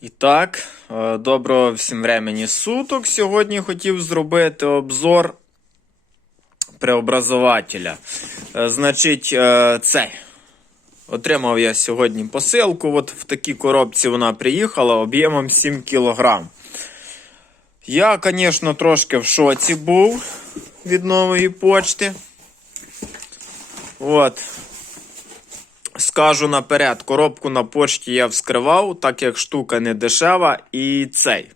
І так, е, доброго всім времені суток. Сьогодні хотів зробити обзор преобразователя. Е, Значить, е, цей. Отримав я сьогодні посилку. От в такій коробці вона приїхала об'ємом 7 кг. Я, звісно, трошки в шоці був від нової почти. От. Скажу наперед, коробку на почті я вскривав, так як штука не дешева, і цей.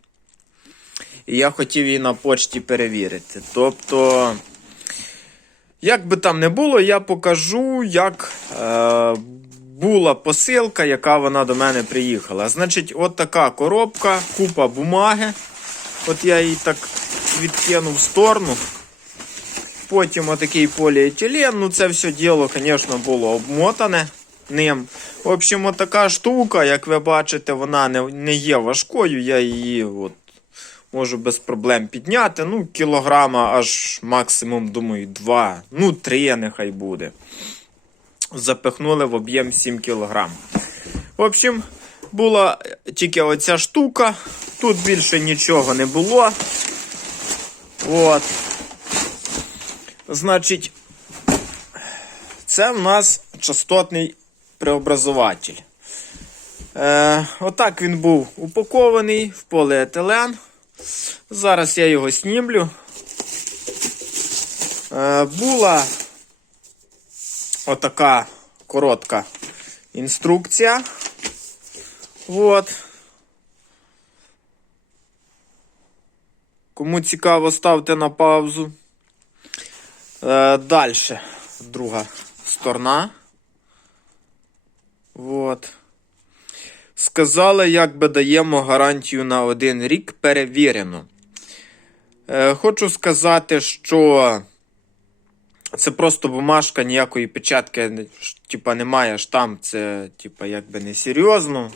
І я хотів її на почті перевірити. Тобто, як би там не було, я покажу, як е, була посилка, яка вона до мене приїхала. Значить, от така коробка, купа бумаги. От я її так відкинув в сторону. Потім отакий поліетилен. Ну, це все діло, звісно, було обмотане ним. В общем, така штука, як ви бачите, вона не, не є важкою. Я її от, можу без проблем підняти. Ну, кілограма аж максимум, думаю, 2, ну, 3 нехай буде. Запихнули в об'єм 7 кілограм. В общем, була тільки оця штука. Тут більше нічого не було. От. Значить, це в нас частотний преобразователь. Е, отак він був упакований в поліетилен. Зараз я його снімлю. Е, була отака коротка інструкція. От. Кому цікаво, ставте на паузу. Е, Далі. Друга сторона. Вот. Сказали, як би даємо гарантію на один рік перевірено. Е, хочу сказати, що це просто бумажка, ніякої печатки, типа, немає штамп, це типа, якби не серйозно.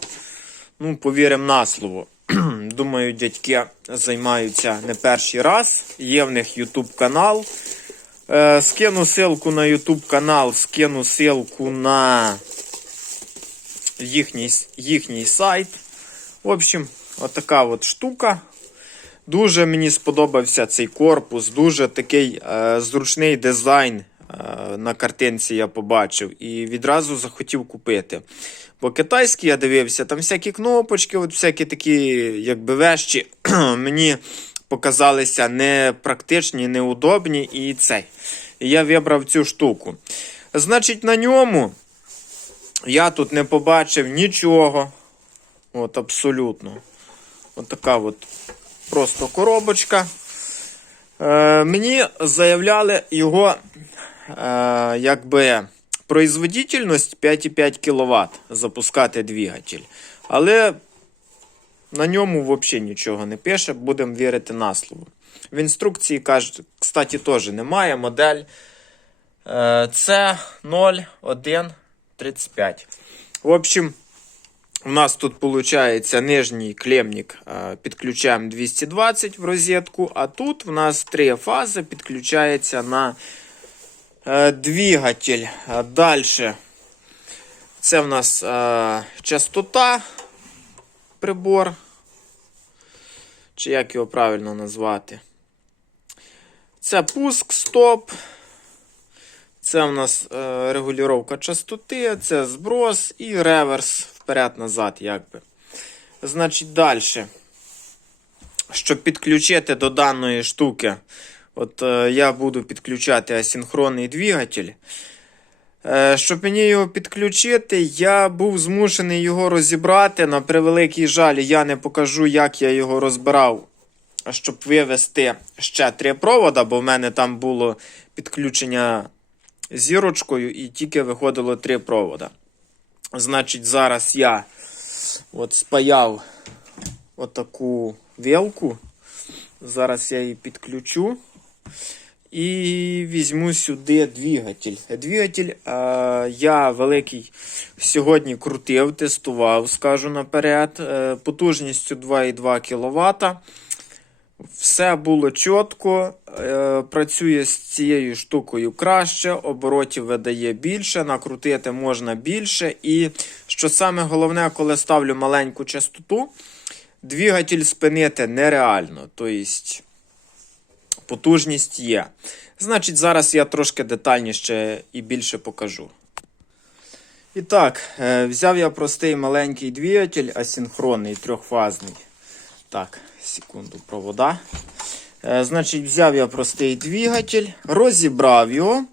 Ну, повіримо на слово. Думаю, дядьки займаються не перший раз. Є в них YouTube канал. Е, скину ссылку на YouTube канал, скину ссылку на їхній, їхній сайт. В общем, отака от штука. Дуже мені сподобався цей корпус, дуже такий е, зручний дизайн е, на картинці я побачив і відразу захотів купити. Бо китайський я дивився, там всякі кнопочки, от всякі такі, якби вещі, мені показалися непрактичні, неудобні і цей. І я вибрав цю штуку. Значить, на ньому я тут не побачив нічого. От Абсолютно. От така от просто коробочка. Е, Мені заявляли його е, якби производительність 5,5 кВт запускати двигатель. Але на ньому взагалі нічого не пише, будемо вірити на слово. В інструкції кажуть, кстати, теж немає модель. Е, це 0,1 35. В общем, у нас тут виходить нижній клемник підключаємо 220 в розетку, а тут у нас три фази підключається на двигатель. Далі. Це в нас частота прибор. Чи як його правильно назвати? Це пуск, стоп. Це в нас е, регулювання частоти, це зброс і реверс вперед-назад, якби. Значить, далі. Щоб підключити до даної штуки, от е, я буду підключати асинхронний двигатель. Е, щоб мені його підключити, я був змушений його розібрати. На превеликий жаль, я не покажу, як я його розбирав, щоб вивести ще три провода, бо в мене там було підключення зірочкою і тільки виходило три провода. Значить, зараз я от спаяв отаку вілку. Зараз я її підключу. І візьму сюди двигатель. Двигатель е, я великий сьогодні крутив, тестував, скажу наперед. Е, потужністю 2,2 кВт. Все було чітко, е, працює з цією штукою краще, оборотів видає більше, накрутити можна більше. І що саме головне, коли ставлю маленьку частоту, двигатель спинити нереально. Тобто потужність є. Значить, зараз я трошки детальніше і більше покажу. І так, е, взяв я простий маленький двигатель асинхронний, трьохфазний. Так, секунду, провода. Е, Значить, взяв я простий двигатель, розібрав його,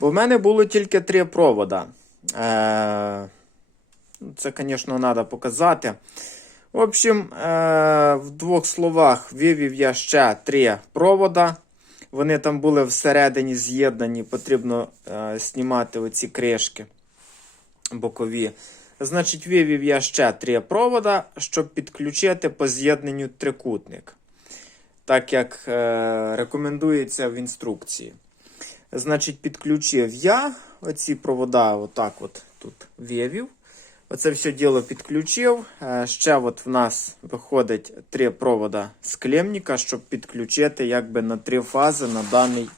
бо в мене було тільки три провода. Е, Це, звісно, треба показати. В общем, е, в двох словах вивів я ще три провода. Вони там були всередині з'єднані, потрібно е, знімати оці кришки бокові. Значить, вивів я ще три провода, щоб підключити по з'єднанню трикутник. Так як е, рекомендується в інструкції. Значить, підключив я оці провода, отак от тут вивів. Оце все діло підключив. Е, Ще от в нас виходить три провода з клемніка, щоб підключити якби на три фази на даний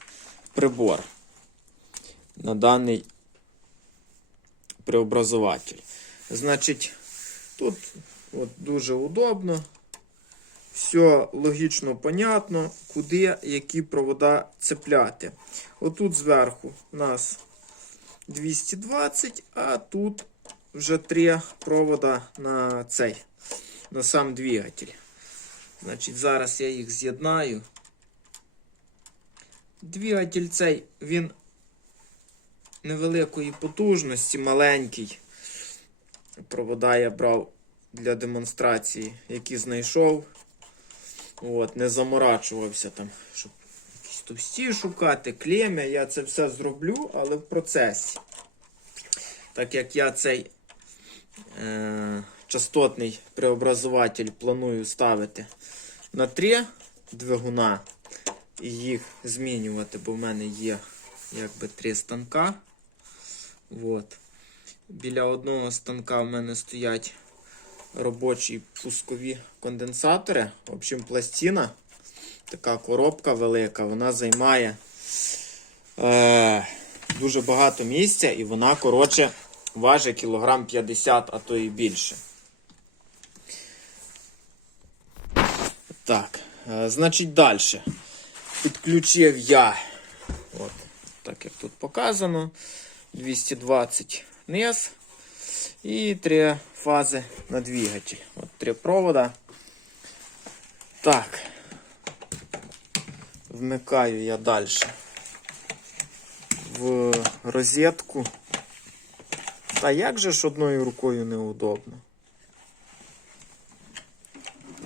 прибор. На даний преобразователь. Значить, тут от дуже удобно. Все логічно понятно, куди які провода цепляти. Отут зверху у нас 220, а тут вже три провода на цей, на сам двигатель. Значить, зараз я їх з'єднаю. Двигатель цей, він невеликої потужності, маленький. Провода я брав для демонстрації, які знайшов. От, не заморачувався там, щоб якісь товсті шукати, клем'я. Я це все зроблю, але в процесі. Так як я цей е, частотний преобразователь планую ставити на три двигуна і їх змінювати, бо в мене є якби три станка. От. Біля одного станка в мене стоять робочі пускові конденсатори. В общем, пластина, така коробка велика, вона займає е, дуже багато місця і вона, коротше, важить кілограм 50, а то і більше. Так, е, значить, далі. Підключив я, от, так як тут показано, 220 низ і три фази на двигатель. От три провода. Так, вмикаю я далі в розетку. Та як же ж одною рукою неудобно?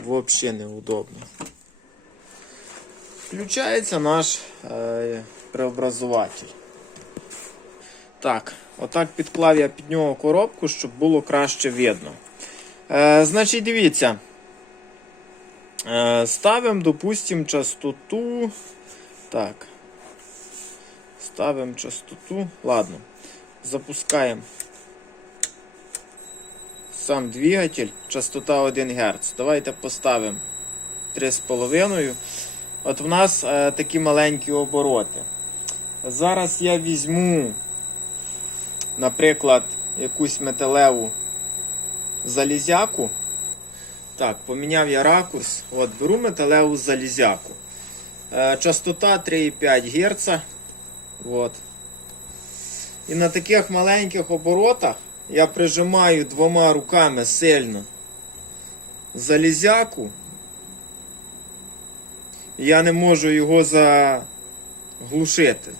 Взагалі неудобно. Включається наш е, преобразователь. Так, отак підклав я під нього коробку, щоб було краще видно. Е, значить, дивіться. Е, ставимо, допустимо, частоту. Так. Ставимо частоту. Ладно. Запускаємо сам двигатель. Частота 1 Гц. Давайте поставимо 3,5. От в нас е, такі маленькі обороти. Зараз я візьму, наприклад, якусь металеву залізяку. Так, поміняв я ракурс. От, беру металеву залізяку. Е, частота 3,5 Гц. От. І на таких маленьких оборотах я прижимаю двома руками сильно залізяку. Я не можу його заглушити.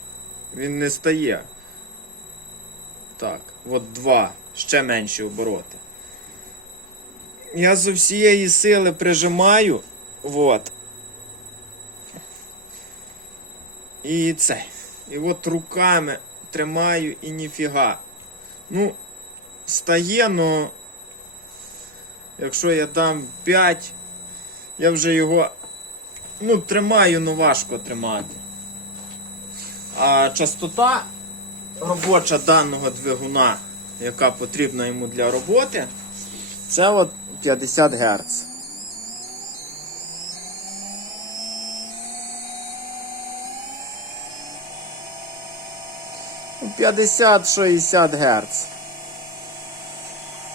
Він не стає. Так, от два, ще менші обороти. Я з всієї сили прижимаю. От. І це. І от руками тримаю і ніфіга. Ну, стає, но якщо я дам 5, я вже його ну, тримаю, но важко тримати. А частота робоча даного двигуна, яка потрібна йому для роботи, це от 50 Гц. Ну, 50-60 Гц.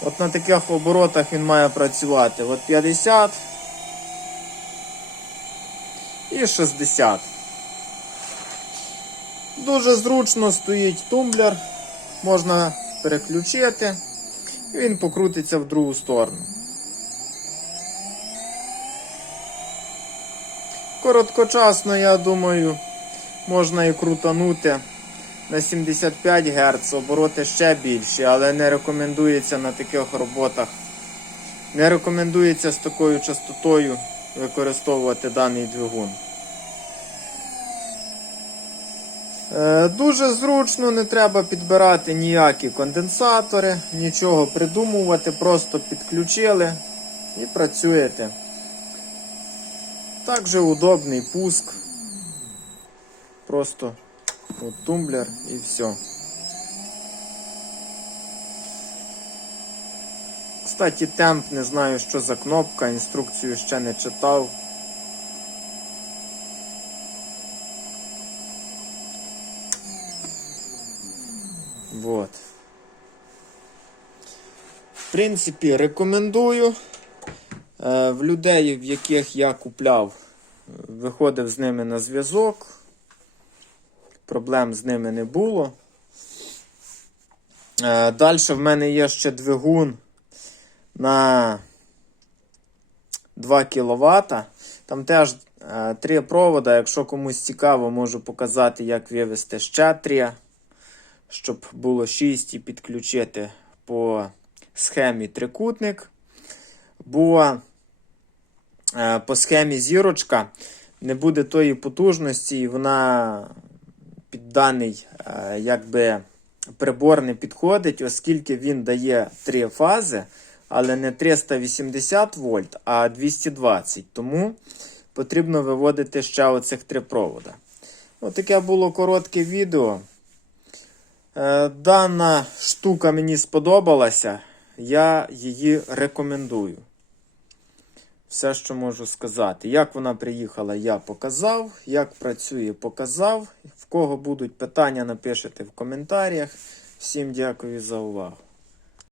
От на таких оборотах він має працювати. От 50 і 60. Дуже зручно стоїть тумблер, можна переключити, і він покрутиться в другу сторону. Короткочасно, я думаю, можна і крутанути на 75 Гц, обороти ще більші, але не рекомендується на таких роботах. Не рекомендується з такою частотою використовувати даний двигун. Е, Дуже зручно, не треба підбирати ніякі конденсатори, нічого придумувати, просто підключили і працюєте. Також удобний пуск. Просто от тумблер і все. Кстати, темп, не знаю, що за кнопка, інструкцію ще не читав. Вот. В принципі, рекомендую. Е, В людей, в яких я купляв, е, виходив з ними на зв'язок. Проблем з ними не було. Далі в мене є ще двигун на 2 кВт. Там теж е, три провода. Якщо комусь цікаво, можу показати, як вивести ще три, щоб було 6 і підключити по схемі трикутник. Бо е, по схемі зірочка не буде тої потужності, і вона під даний е, якби, прибор не підходить, оскільки він дає три фази, але не 380 вольт, а 220. Тому потрібно виводити ще оцих три провода. Отаке було коротке відео. Е, Дана штука мені сподобалася. Я її рекомендую. Все, що можу сказати. Як вона приїхала, я показав. Як працює, показав. В кого будуть питання, напишите в коментарях. Всім дякую за увагу.